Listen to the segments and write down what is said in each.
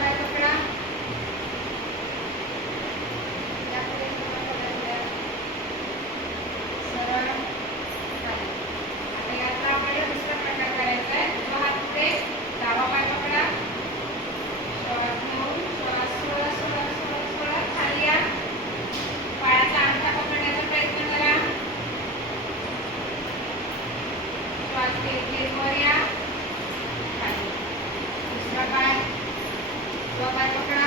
पाय पकडा. यापुढे सरळ खाली. आता यातला आपल्याला दुसरा प्रकार करायचा आहे. उजवा हात पुढे, डावा पाय पकडा. श्वास घेऊन श्वास सोडा सोडा सोडा सोडा खाली या. पायाचा अंगठा पकडण्याचा प्रयत्न करा. श्वास घेत घेत वर या. खाली. दुसरा पाय, उजवा पाय पकडा.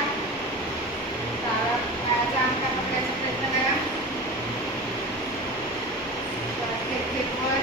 डावा पायाचा अंगठा पकडण्याचा प्रयत्न करा. श्वास घेत घेत वर.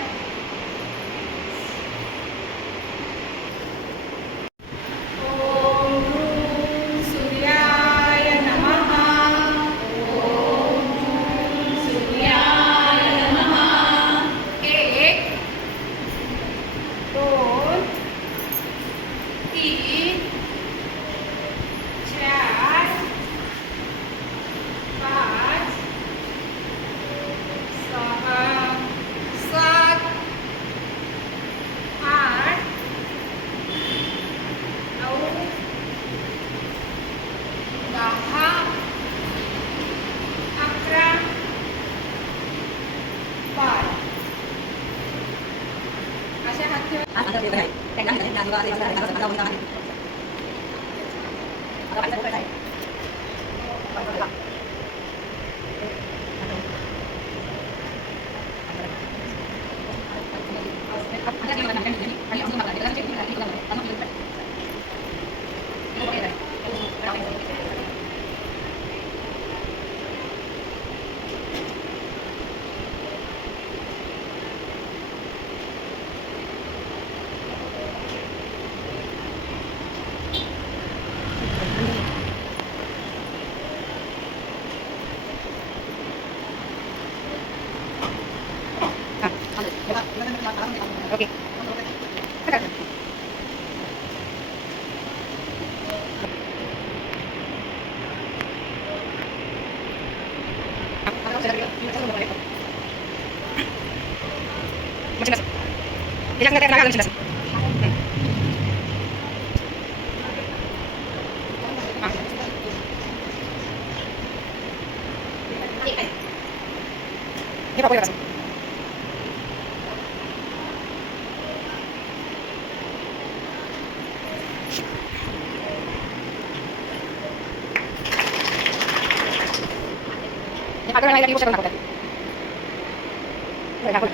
Okay. Macam mana? Dia jangan kena macam mana? Ini apa ya? Agak lain lagi saya nak. Baik, aku.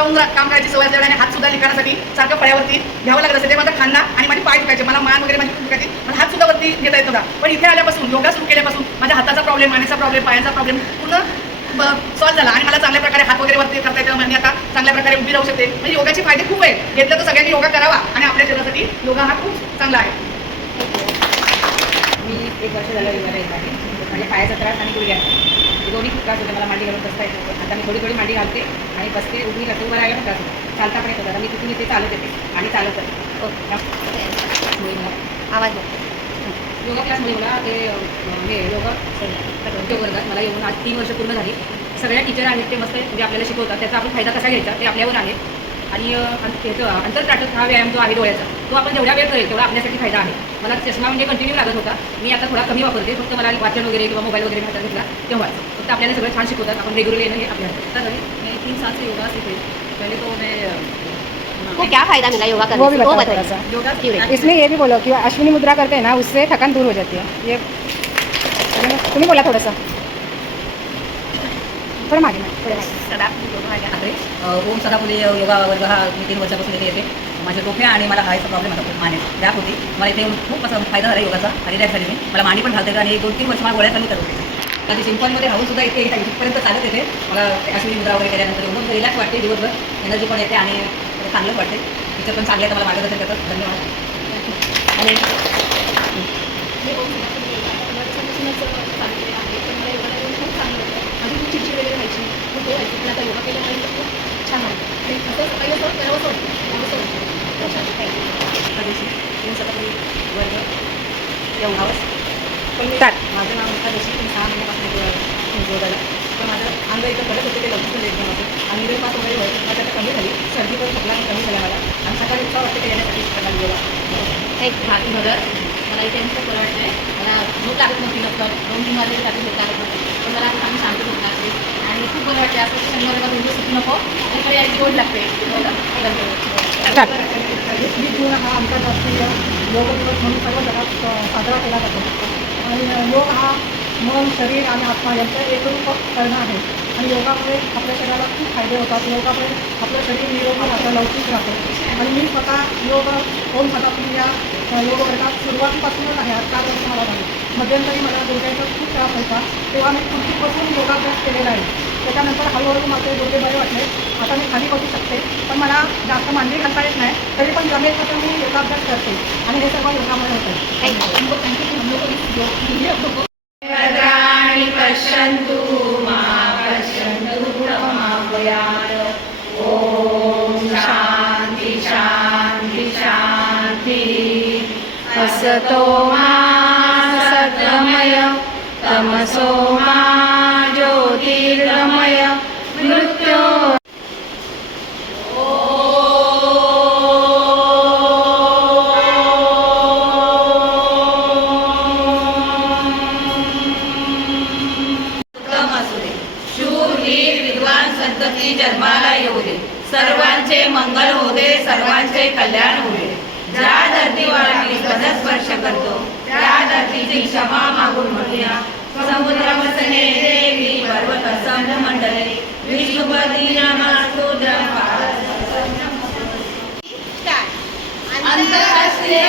राहून काम करायची सवय असल्याने आणि हात सुद्धा लिखाणासाठी सारखं फळ्यावरती घ्यावं लागत असेल. ते माझा खांदा आणि माझे पाय दुखायचे, मला मान वगैरे माझी दुखायची, मला हात सुद्धा वरती घेता येत होता. पण इथे आल्यापासून, योगा सुरू केल्यापासून माझ्या हाताचा प्रॉब्लेम, मानेचा प्रॉब्लेम, पायांचा प्रॉब्लेम पूर्ण सॉल्व्ह झाला आणि मला चांगल्या प्रकारे हात वगैरे वरती करता येतं. म्हणजे आता चांगल्या प्रकारे उभी राहू शकते. म्हणजे योगाचे फायदे खूप आहेत. घेतलं तर सगळ्यांनी योगा करावा आणि आपल्या शरीरासाठी योगा हा खूप चांगला आहे. मी 1 वर्ष झालं योगाला येत आहे. म्हणजे पायाचा त्रास आणि गुडघ्याचा दोन्ही खूप त्रास होते. मला मांडी घालून बसता येत नव्हतं. आता मी थोडी मांडी घालते आणि बसते, उभी राहते. उभं राहायला पण त्रास होतो, चालता पण येत होता. मी तिथून इथे चालत येते आणि चालत येते. ओके, आवाज योगा क्लासमुळे मला ते हे योगा वर्गात मला येऊन आज 3 वर्ष पूर्ण झाली. सगळ्या टीचर आहेत ते मस्त म्हणजे आपल्याला शिकवतात. त्याचा आपण फायदा कसा घ्यायचा ते आपल्यावर आहे. आणि अंतर्त्राटक हा व्यायाम जो आहे डोळ्याचा, तो आपण जेवढा वेळ करेल तेवढा आपल्यासाठी फायदा आहे. मला चष्मा म्हणजे कंटिन्यू लागत होता. मी आता थोडा कमी वापरते. फक्त मला वाचन वगैरे किंवा मोबाईल वगैरे हातात घेतला तेव्हाच. फक्त आपल्याला सगळं छान शिकवतात. आपण रेग्युलर येणं हे आपल्याला. मैं 3 साल से योगा सीखे. पहले तो मैं को क्या फायदा मिला योगा करने वो भी से? वो बताओ थोड़ा बताइए। सा। योगा इसमें ये भी बोलो कि अश्विनी मुद्रा करते हैं ना, उससे थकान दूर हो जाती है. ये तुम्ही बोला थोडंसं, थोडं मागे थोडं मागे. सदा योगा आहे. ओम सदाफुले योगा वर्ग हा मी 3 वर्षापासून इथे येते. माझे डोके आणि मला हायचा प्रॉब्लेम होता, माने गॅप होती. मला इथे येऊन खूप असा फायदा झाला योगाचा आणि रिलॅक्स झाली. मला मांडी पण घालते आणि 2-3 वर्ष मला गोळ्या चालू करत होते. कधी सिंपलमध्ये राहून सुद्धा इथे इथपर्यंत चालत येते. मला अश्विनी मुद्रा वगैरे केल्यानंतर एवढं रिलॅक्स वाटते, दिवसभर एनर्जी पण येते आणि चांगलंच वाटते. टीचर पण चांगले तर मला मार्गदर्शन करतात. धन्यवाद. आणि चिडचिड वगैरे व्हायची, खूप हे व्हायची. पण आता योगा केल्यामुळे खूप छान वाटतं. असं पहिलं तर करावंच वर्ग येऊन आवाज पण मी माझं नाव एकादशी. मी 6 महिन्यापासून योगाला. पण माझं अंग इथं करत होते ते लवकर एकदम होतं आणि निर्पास वगैरे व्हायचं. माझ्या आता कमी झाली, सर्दी पण खोकला कमी झाला मला. आणि सकाळी उत्साह वाटते ते येण्यासाठी सकाळी योगा. एक भागी मदर मला इथे नुसतं बरं वाटतं आहे. मला झोप लागत नव्हती, लवकर 2-3 वाजता रात्री झोप लागत नव्हती. पण मला आता आम्ही शांत झोप लागते आणि खूप बरं वाटते. असं शनिवारला म्हणजे सुटू नको आणि काही यायची गोड लागते. स्टार्ट. 21 जून हा आंतरराष्ट्रीय योग दिवस म्हणून सर्व जगात साजरा केला जातो. आणि योग हा मन, शरीर आणि आत्मा यांचं एकरूप करणं आहे. आणि योगामुळे आपल्या शरीराला खूप फायदे होतात. योगामुळे आपलं शरीर निरोगी राहतं, लवचिक राहतं. आणि मी स्वतः योग ओम सदाफुली या योग वर्गात सुरुवातीपासूनच आहे. आज 4 वर्ष मला झाली. मध्यंतरी मला गुडघ्याचा खूप त्रास होता, तेव्हा मी खुर्चीपासून योगाभ्यास केलेला आहे. त्याच्यानंतर हळूहळू माझे गुडघे बरे वाटले. आता मी खाली बसू शकते, पण मला जास्त मांडी घालता येत नाही. तरी पण जमेल तर मी योगाभ्यास करते आणि हे सर्व योगामुळे होतं. भद्राणि पश्यन्तु मा पश्यन्तु भूतमापयात्. ॐ शान्ति शान्ति शान्तिः. असतो मा सद्गमय तमसो मा ज्योतिर्गमय मृत्यो शूरवीर विद्वान संतती जन्माला येऊ दे. सर्वांचे मंगल होऊ दे, सर्वांचे कल्याण होऊ दे. ज्या धर्तीवर मी पदस्पर्श करतो त्या धर्तीची क्षमा मागून म्हणूया. समुद्र वसने देवी पर्वत मंडले विष्णुपदी नमस्तु. आंतरराष्ट्रीय